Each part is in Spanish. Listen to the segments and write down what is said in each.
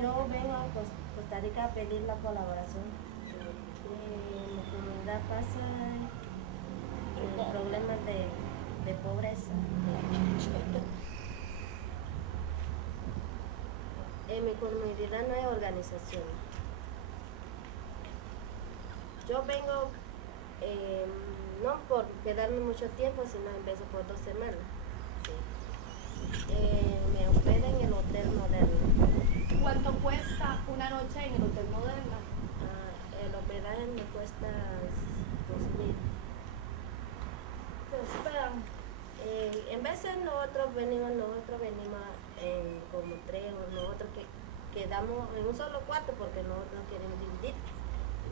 Yo vengo a Costa Rica a pedir la colaboración. En mi comunidad pasa problemas de pobreza. En mi comunidad no hay organización. Yo vengo no por quedarme mucho tiempo, sino empiezo por 2 semanas. Sí. Me hospeda en el Hotel Moderno. ¿Cuánto cuesta una noche en el Hotel Moderno? El hospedaje me cuesta 2.000. En veces nosotros venimos en como 3 o nosotros que quedamos en un solo cuarto porque nosotros queremos dividir,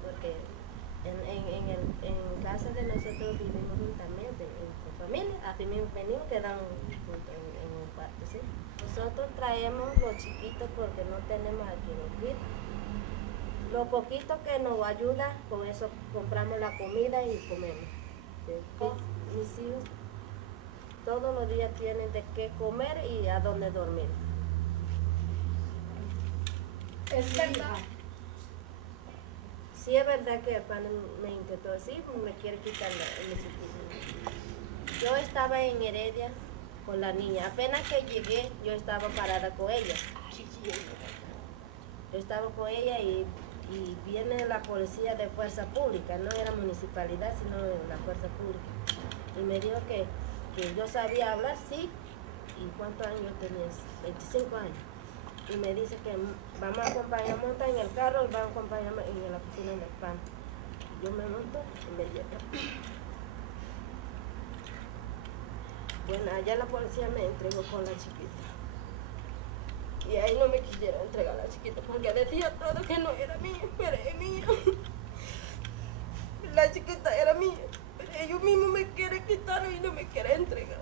porque en casa de nosotros vivimos juntamente, con familia, así mismo venimos, quedamos juntos en un cuarto, ¿sí? Nosotros traemos los chiquitos porque no tenemos a quien nos cuide. Lo poquito que nos ayuda, con eso compramos la comida y comemos. ¿Sí? Mis hijos todos los días tienen de qué comer y a dónde dormir. ¿Es verdad? Sí, es verdad que el pan me intentó decir, me quiere quitar el chiquito. Yo estaba en Heredia con la niña. Apenas que llegué, yo estaba parada con ella. Yo estaba con ella y viene la policía de fuerza pública, no era municipalidad, sino de la fuerza pública. Y me dijo que yo sabía hablar, sí. ¿Y cuántos años tenías? 25 años. Y me dice que vamos a acompañar, monta en el carro y vamos a acompañarme en la oficina del PAN. Yo me monto y me llevo. Bueno, allá la policía me entregó con la chiquita. Y ahí no me quisieron entregar a la chiquita porque decía todo que no era mía, pero es mía. La chiquita era mía, pero ellos mismos me quieren quitar y no me quieren entregar.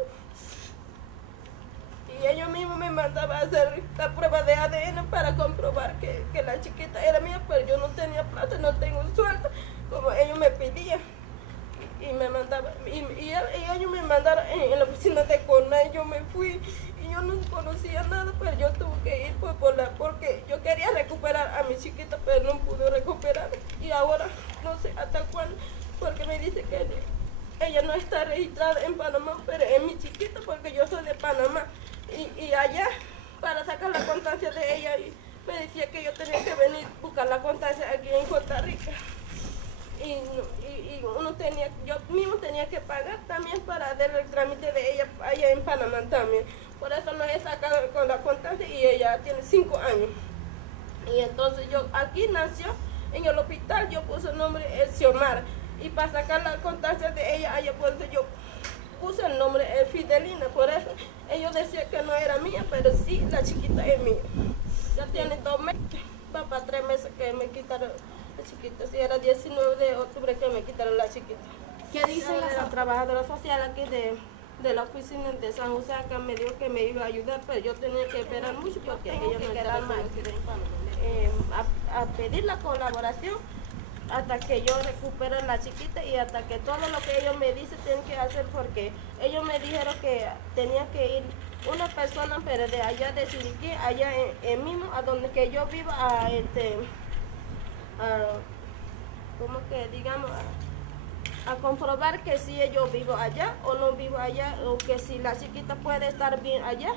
Y ellos mismos me mandaban a hacer la prueba de ADN para comprobar que la chiquita era mía, pero yo no tenía plata, no tengo un sueldo, como ellos me pedían. Y me mandaban, y ellos me mandaron en la oficina de CONAI, yo me fui y yo no conocía nada, pero yo tuve que ir porque yo quería recuperar a mi chiquita, pero no pude recuperar. Y ahora no sé hasta cuándo, porque me dice que ella no está registrada en Panamá, pero es mi chiquita porque yo soy de Panamá. Y allá, para sacar la constancia de ella, y me decía que yo tenía que venir a buscar la constancia aquí en Costa Rica. Y yo mismo tenía que pagar también para hacer el trámite de ella allá en Panamá también. Por eso no he sacado con la constancia y ella tiene 5 años. Y entonces yo aquí nació en el hospital, yo puse el nombre Xiomara. Y para sacar la constancia de ella, allá por eso yo puse el nombre Fidelina. Por eso ellos decían que no era mía, pero sí, la chiquita es mía. Ya tiene 2 meses, va para 3 meses que me quitaron la chiquita. Si era 19 de octubre que me quitaron la chiquita. ¿Qué dicen La trabajadora social aquí de la oficina de San José acá me dijo que me iba a ayudar, pero yo tenía que esperar mucho porque ella me quedaba a pedir la colaboración hasta que yo recupere la chiquita y hasta que todo lo que ellos me dicen tienen que hacer, porque ellos me dijeron que tenía que ir una persona, pero de allá de Chiriquí, allá en mismo, a donde que yo vivo, como que digamos, a comprobar que si yo vivo allá o no vivo allá, o que si la chiquita puede estar bien allá.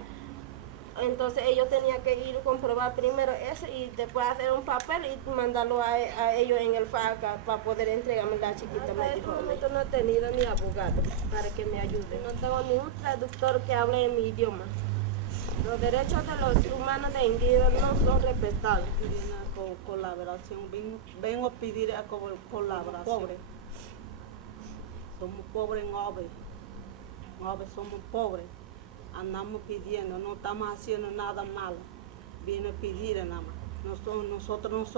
Entonces ellos tenían que ir a comprobar primero eso y después hacer un papel y mandarlo a ellos en el FACA para poder entregarme la chiquita. Hasta este momento no he tenido ni abogado para que me ayude. No tengo ningún traductor que hable en mi idioma. Los derechos de los humanos de indígenas no son respetados. Con colaboración, vengo a pedir a colaboración. Pobre. Somos pobres en obra. Somos pobres. Andamos pidiendo, no estamos haciendo nada malo. Viene a pedir nada más. Nosotros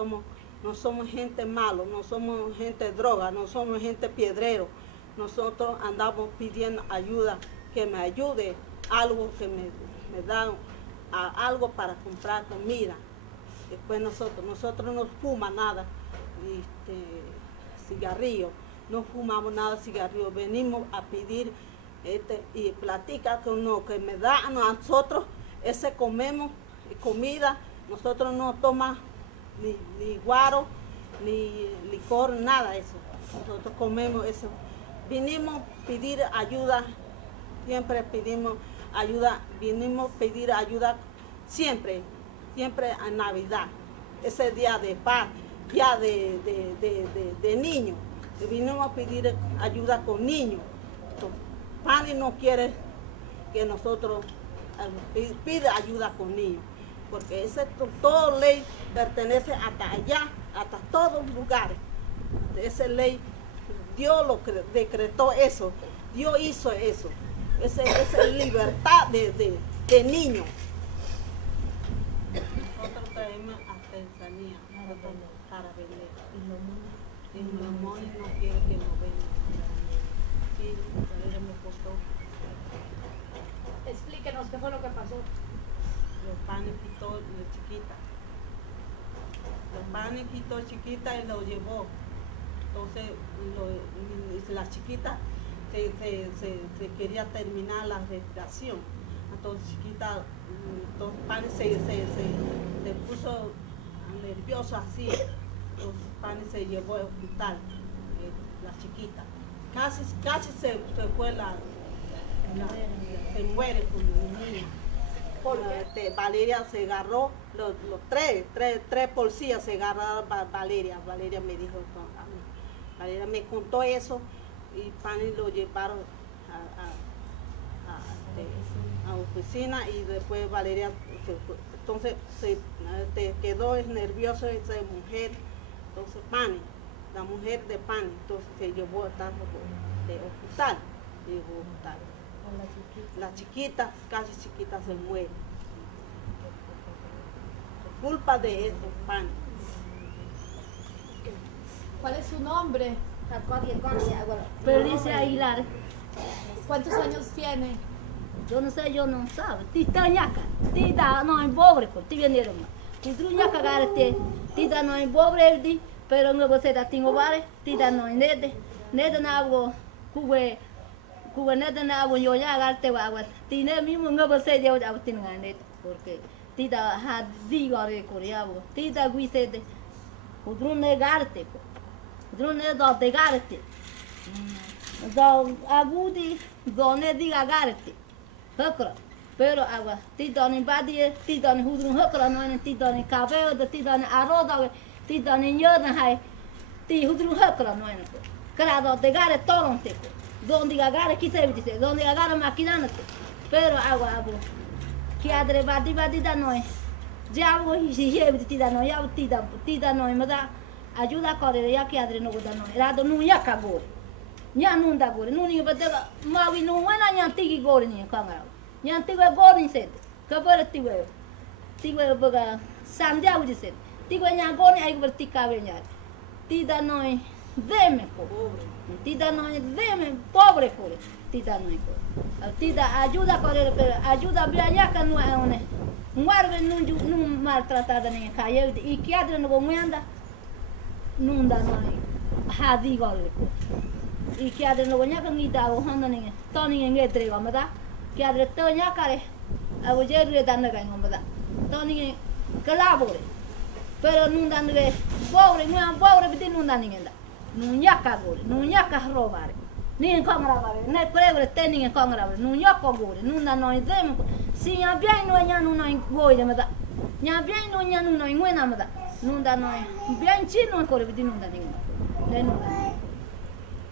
no somos gente malo, no somos gente droga, no somos gente piedrero. Nosotros andamos pidiendo ayuda, que me ayude, algo que me da algo para comprar comida. Después nosotros no fumamos nada, cigarrillo, no fumamos nada cigarrillo. Venimos a pedir y platica con uno que me da a nosotros, ese comemos comida nosotros no tomamos ni guaro, ni licor, nada de eso. Nosotros comemos eso. Vinimos a pedir ayuda, siempre pedimos ayuda, vinimos a pedir ayuda siempre a Navidad, ese día de paz, día de niños. Vinimos a pedir ayuda con niños. Pani no quiere que nosotros pida ayuda con niños, porque toda ley pertenece hasta allá, hasta todos los lugares. Esa ley, Dios lo decretó eso, Dios hizo eso. Esa es libertad de niños. Nosotros traemos artesanía para vender. Y los monos no quieren que nos vendan. Sí, Valeria me costó. Explíquenos qué fue lo que pasó. Los panes quitó de chiquita. Los panes quitó chiquita y lo llevó. Entonces la chiquita se quería terminar la respiración. Entonces chiquita, los panes se puso nervioso así. Los panes se llevó al hospital, la chiquita. Casi se fue se muere con el niño. Valeria se agarró, los tres policías se agarraron a Valeria. Valeria me dijo, Valeria me contó eso y Pani lo llevaron a oficina y después Valeria se fue. Entonces se quedó nervioso esa mujer. Entonces Pani, la mujer de Pani, entonces se llevó a estar de hospital. La chiquita, casi chiquita, se muere. Por culpa de eso, Pani. ¿Cuál es su nombre? Felicia Aguilar. ¿Cuántos años tiene? Yo no sé, yo no sabe. Tita ñaca, tita no hay pobre, ti vinieron más. Tita ñaca garete, tita no hay pobre, pero no você da tingo vare, tita no hay nede na algo, cube nede na algo yo ya garete agua. Tine mismo no você de agua tinga nede, porque tita ha digo re coreabo, tita guisede, udrune garete, udrune do de garete. Do agudi, do ne diga garete. Hakra, pero agua, tita ni badie, tita ni hudrun hakra no ni tita ni cabello, tita ni arroz, tita ni yoda hai, ti hudrun hakra no ni. Crado de gare toronte, donde gare quise dice, donde gare maquinante, pero agua, que adre badi da no es. Ya hago y si lleve tita no, ya tita no, me da ayuda a correr ya que adre no da no, era do no ya cagó. Nya nunda gore, nuni batega mawi no wana nya tigi gore ni kamera. Nya tigo gore ni sed. Kabare tigo. Tigo baga sandia uji sed. Tigo nya gore ai ber tikabe nya. Tida noi deme ko. Tida noi deme pobre ko. Tida noi ko. Tida ayuda correr pero ayuda bia ka no one. Muarve nu maltratada ni kaye e que adre no gomuanda. Nunda noi. Hadi gore ko. Y que adre no gonya ka ngida o handa ni toni ngedre wa mada que adre to nya kare a o jerre dan ga ngomada toni kalabore pero nunda nge pobre bidi nunda ni ngenda nunya ka gore nunya ka robare ni kongra bare ne prevre teni kongra bare nunya ko gore nunda no idem si nya bien no nya no goide mada nya bien no nya no ngwena mada nunda no bien chino ko bidi nunda ni ne nunda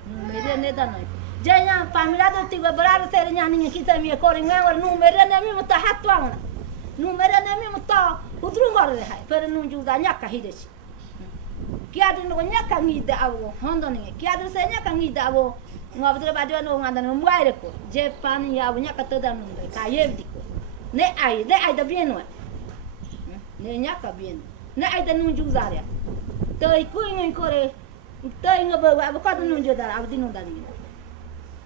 मेरे ने दाना जय यहाँ पामिला तो तिगो बराबर तेरे यहाँ नहीं किसी में करेंगे और नू मेरे ने भी मुता हाथ वांगना नू मेरे ने भी मुता उधरूं कर रहा है पर नू जुदा न्या कहीं देश क्या दिन को न्या कहीं दे आवो होंडो नहीं क्या दिन से न्या कहीं दे आवो ngabdre badio no nganda no muaire ko je pani ya bunya ka toda no ka yevdi ko ne ai da bien no ne nya ka bien ne ai da nu juzaria to ikuin en kore Estoy en el abocado no yo dar, abdi no dar ni.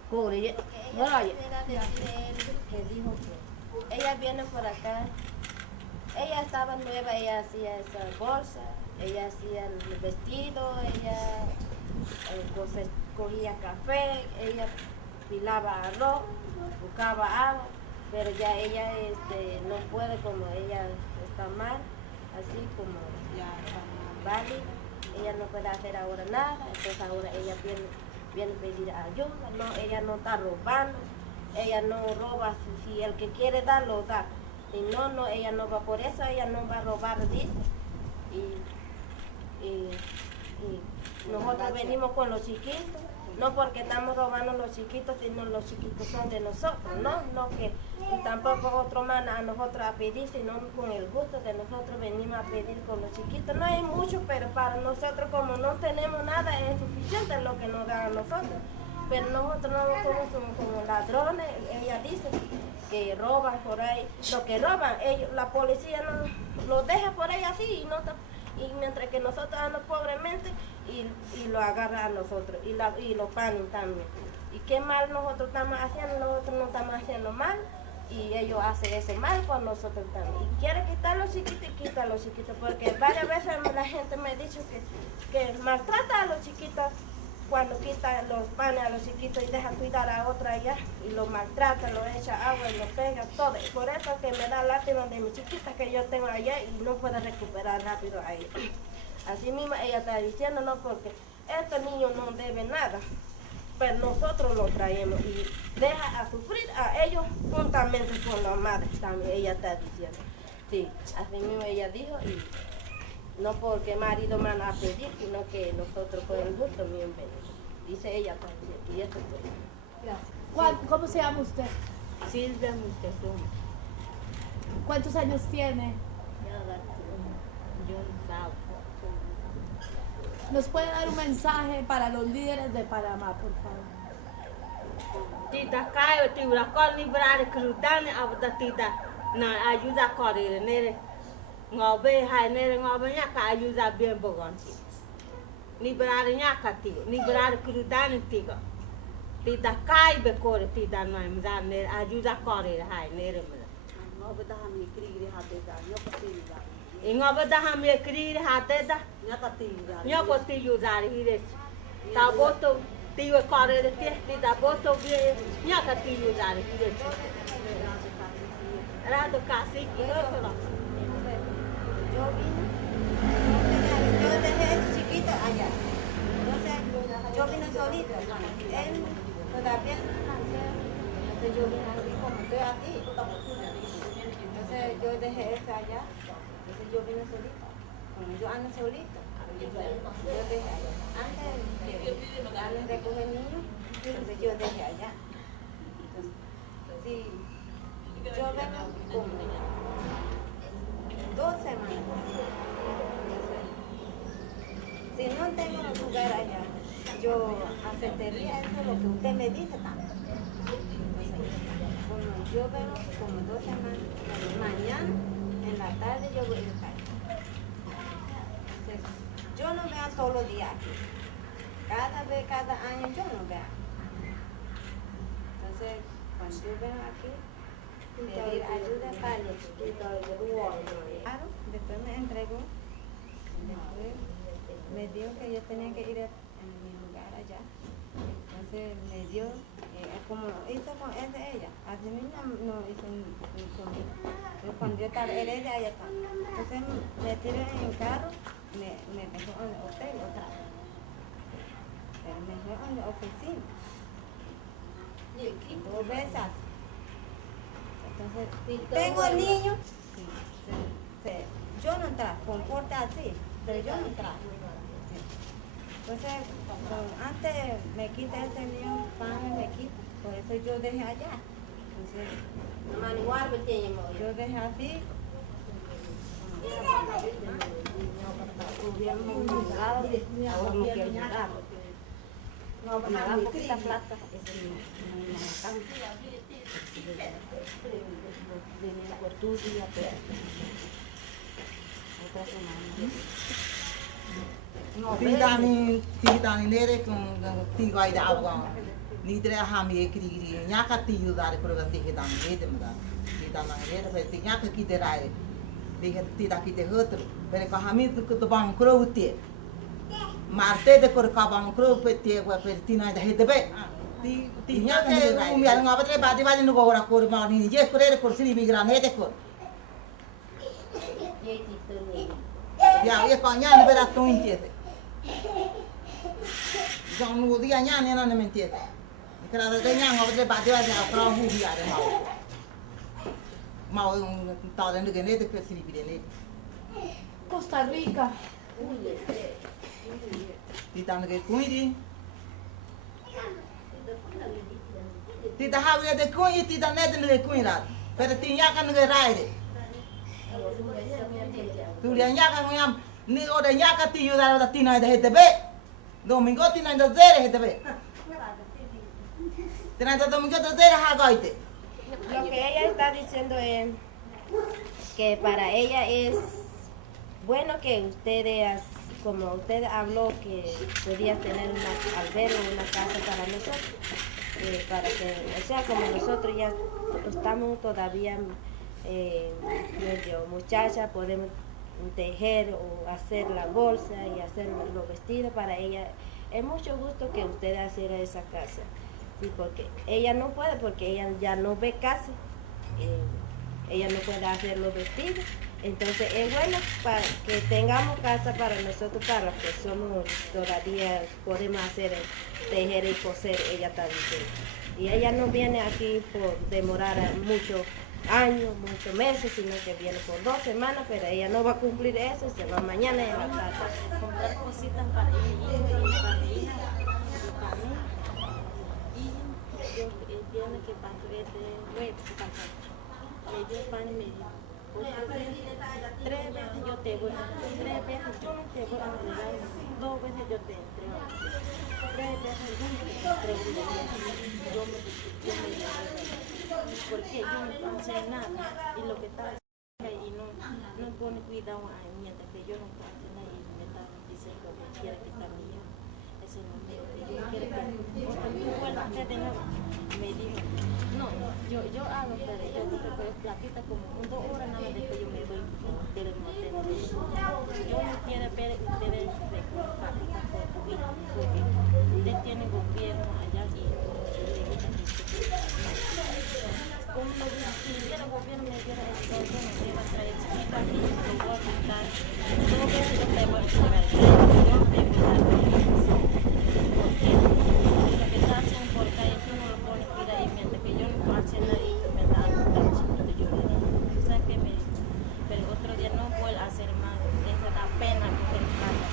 Corre, vaya. Que dijo que ella viene por acá, ella estaba nueva, ella hacía esa bolsa, ella hacía el vestido, ella cogía café, ella pilaba arroz, buscaba agua, pero ya ella no puede como ella está mal, así como Ya está. válida. Ella no puede hacer ahora nada, entonces ahora ella viene a pedir ayuda. No, ella no está robando, ella no roba, si el que quiere dar, lo da. Si no, no, ella no va, por eso ella no va a robar, dice. Y nosotros venimos con los chiquitos, no porque estamos robando los chiquitos, sino los chiquitos son de nosotros, no que tampoco otro manda a nosotros a pedir, sino con el gusto de nosotros venimos a pedir con los chiquitos. No hay mucho, pero para nosotros como no tenemos nada es suficiente lo que nos dan a nosotros. Pero nosotros no somos como ladrones, ella dice que roban por ahí, lo que roban, ellos, la policía no lo deja por ahí así y mientras que nosotros andamos pobremente y lo agarra a nosotros y lo pagan también. Y qué mal nosotros estamos haciendo, nosotros no estamos haciendo mal y ellos hacen ese mal con nosotros también. Y quiere quitar los chiquitos y quita a los chiquitos, porque varias veces la gente me ha dicho que maltrata a los chiquitos cuando quita los panes a los chiquitos y deja cuidar a otra allá y lo maltrata, lo echa agua y lo pega, todo. Y por eso que me da lástima de mi chiquita que yo tengo allá y no puedo recuperar rápido a ella. Así mismo ella está diciendo, no, porque este niño no debe nada, pero nosotros lo traemos y deja a sufrir a ellos juntamente con la madre también, ella está diciendo. Sí, así mismo ella dijo y no porque marido manda a pedir, sino que nosotros con el gusto bienvenidos. Dice ella también, y eso es todo. Gracias. ¿Cómo se llama usted? Silvia Montezuma. ¿Cuántos años tiene? Yo no sabo. ¿Nos puede dar un mensaje para los líderes de Panamá, por favor? Tita Caio, Tibra Col, Liberare Crudane, Abda Tita, na ayuda a correr, nere. Ngobe, hai nere, ngobe, nyaka ayuda bien bogonti. Liberare nyaka tigo, liberare crudane tigo. Tita Caio, Becore, Tita Noimza, nere, ayuda a correr, hai nere. Ngobe dah kami kiri hati dah, nyok kiri dah. Ngobe dah kami kiri hati dah. Nyok kiri dah. Nyoko tiyo zari hires. Ta boto tiyo correr tie, tita boto bien, nyaka tiyo zari hires. Rado casi kilo. Yo vine, yo dejé chiquito allá. Entonces, yo vine solita. Él todavía no nació. Entonces, yo vine aquí como estoy aquí. Entonces, yo dejé eso allá. Entonces, yo vine solita. Como yo ando solito, yo dejé allá. Antes de recoger niños, entonces yo dejé allá. Entonces, sí, yo vengo como 2 semanas. Si no tengo lugar allá, yo aceptaría eso lo que usted me dice también. Como yo vengo como 2 semanas, mañana en la tarde yo voy a estar. Entonces, yo no veo todos los días aquí. Cada año yo no veo. Entonces, cuando yo vengo aquí, pedir ayuda para los chiquitos. Claro, después me entregó. Después me dijo que yo tenía que ir a mi lugar allá. Entonces me dio, como hizo con él de ella. Así mismo no hizo conmigo. Pero cuando yo estaba heredera, ella estaba. Entonces me tiré en el carro, me dejó en el hotel otra vez. Pero me dejó en la oficina. 2 veces. Entonces, tengo el niño. Sí, yo no traje, comporta así, pero yo no traje. Entonces, antes me quita ese niño, pan me quita, por eso yo dejé allá. Entonces, yo dejé así. Hubiéramos jugado, como que ayudar. No, me da poquita plata. Venía por tu día, pero otra semana. Tidani nere kung tigo ay da awang. Nidre ahami ekri nyaka tiyo dari program tihe dami nede mada. Tidana nere pe nyaka kite rai. Dihe tida kite hutru. Pero kahami tu bang krouti. Marte de kor kabang krou pe tie wa per tina da hedebe. Nyaka umyal ngabatre badi badi nugo ora kor ma ni je kore kor sini bigran hede kor. Ya, ya kau nyan berat tu intiete. Jangan nunggu dia nyan ni nana mentiete. Kerana dia nyan ngau dia baju aja kau hu dia ada mau tahu dan dengan itu kesini pilih ni. Costa Rica. Di tanah ke kui di. Tidak hawi ada kui, tidak net dengan kui rat. Pada tinggal kan dengan rai de. Tuliannya kan ngam ni oda nyaka tiyu da tina da hetebe. Domingo tina da zere hetebe. Tina da domingo da zere ha goite. Lo que ella está diciendo es que para ella es bueno que ustedes, como usted habló, que podía tener una albergue, una casa para nosotros, para que, o sea, como nosotros ya estamos todavía medio muchacha, podemos tejer o hacer la bolsa y hacer los vestidos. Para ella es mucho gusto que ustedes hicieran esa casa. Sí, porque ella no puede, porque ella ya no ve casi, ella no puede hacer los vestidos. Entonces es bueno para que tengamos casa para nosotros, para los que somos todavía podemos hacer tejer y coser, ella también. Y ella no viene aquí por demorar muchos años, muchos meses, sino que viene por 2 semanas, pero ella no va a cumplir eso, sino mañana ella va a comprar cositas para ella y para ella. Yo tiene que pasar web me dio pan y me dijo 3 veces yo te voy a 3 veces yo no te voy a regalar, 2 veces yo te entrego, 3 veces yo te entrego, yo me porque yo no hace nada y lo que está y no pone cuidado a mientras que yo no puedo hacer nada y me está diciendo que quiere quitar mi hijo. Ese momento yo quiero que vuelva a hacer de nuevo. Me dijo, no, yo hago, pero yo digo que platita como 2 horas nada más después yo me voy del motel. Yo no quiero ver ustedes de platita por tu vida, porque usted tiene gobierno allá y como no tuviera gobierno me diera el gobierno me iba a traer chiquita y lo voy a quitar 2 veces yo te voy a saber yo te voy a dar porque lo que está haciendo por calle tú no lo pones cuidado y mientras que yo no puedo hacer nada y tú me das a quitar chiquito yo le digo o sea que me dijo pero otro día no vuelvo a hacer más eso da pena coger plata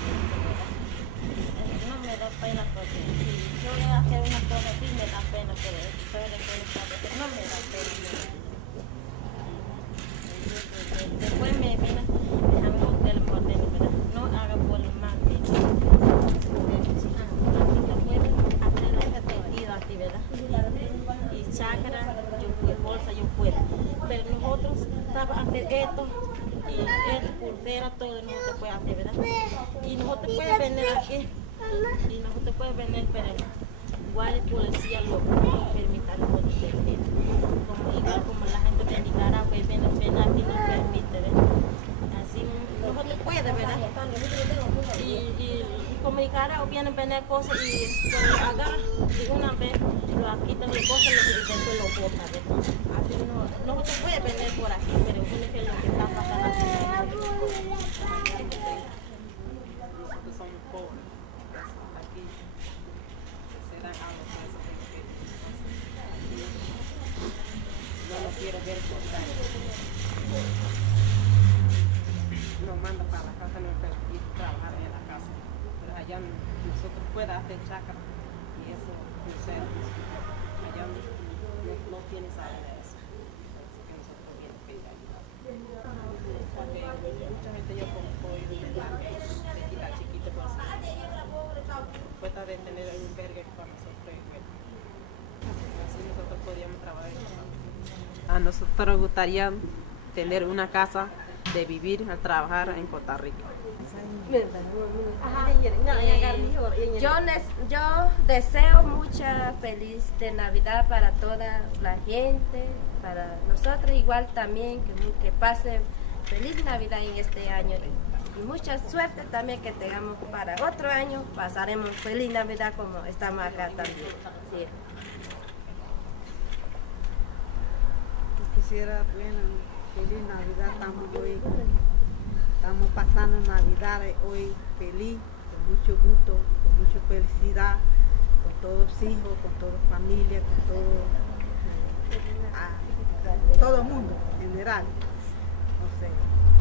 no me da pena porque si yo voy a hacer una cosa así me da pena pero no me da pena. Después me vino a un hotel por dentro, ¿verdad? No haga por el mal. Yo puedo hacer ese tejido aquí, ¿verdad? Y chakra, yo puedo, bolsa, yo puedo. Pero nosotros estamos a hacer esto y esto, pulsera, todo no se puede hacer, ¿verdad? Y nosotros podemos vender aquí y nosotros podemos vender, pero igual el policía lo permite a nosotros vender. Igual como la gente de Nicaragua y viene aquí no permite, ¿verdad? Así nosotros puede, ¿verdad? Y como Nicaragua vienen a vender cosas y cuando lo agarran y una vez lo quitan las cosas y después lo botan, ¿verdad? Así nosotros puede vender por aquí, pero es que lo que está pasando aquí. Nosotros somos pobres, aquí se dan algo para eso que no lo quiero ver por tal. Nos manda para la casa, no permite trabajar en la casa. Pero allá nosotros podemos hacer chakra y eso, no sé, allá no tiene saber de eso. Así que nosotros bien pedir ayuda. Porque mucha gente yo conozco y de quitar chiquito por así. Cuesta de tener un albergue para nosotros. Así nosotros podíamos trabajar en casa. A nosotros gustaría tener una casa de vivir, a trabajar en Costa Rica. Yo deseo mucha feliz de Navidad para toda la gente, para nosotros igual también, que pase feliz Navidad en este año. Y mucha suerte también que tengamos para otro año, pasaremos feliz Navidad como estamos acá también. Sí. Quisiera, bueno, feliz Navidad, estamos hoy Estamos pasando Navidad hoy feliz, con mucho gusto, con mucha felicidad, con todos los hijos, con toda la familia, con todo el mundo en general. Entonces,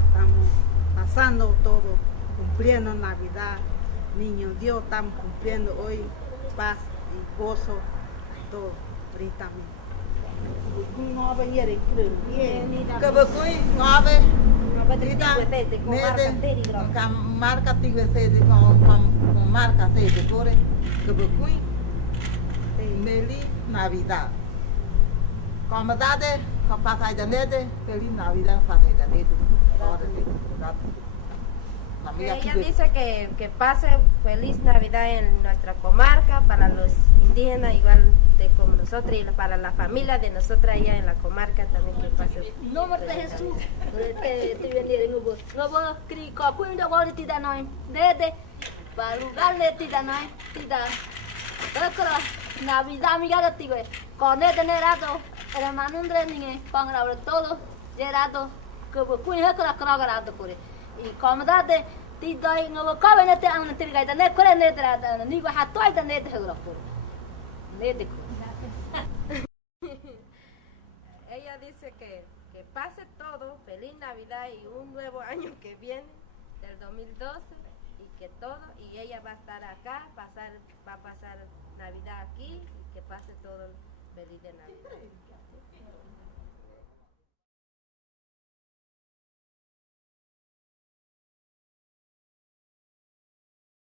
estamos pasando todo, cumpliendo Navidad. Niño Dios, estamos cumpliendo hoy paz y gozo, todo, ahorita. Ngove yere kru ke bakui ngove tita nede kam marca tigwe sede com marca sede gore ke bakui meli Navidad comadade com pasai da nede feliz Navidad pasai da nede ahora sí Ella dice que pase feliz Navidad en nuestra comarca para los indígenas igual de como nosotros y para la familia de nosotros allá en la comarca también que pase. Nombre de Jesús. Te venir ngobo. Ngobo kri ko kuinda wali tida noy. Dede balugal ne tida noy. Tida. Ekra Navidad mi gada tigwe. Con de nerado era manundre ninge pangra todo gerado que kuin ekra kragado pore. Y como dade ti dai ngobo ka venete an tirga da ne kore ne dra ni go hatoi da ne de pore. Ne de Ella dice que pase todo, feliz Navidad y un nuevo año que viene, del 2012, y que todo, y ella va a estar acá, va a pasar Navidad aquí, y que pase todo feliz de Navidad.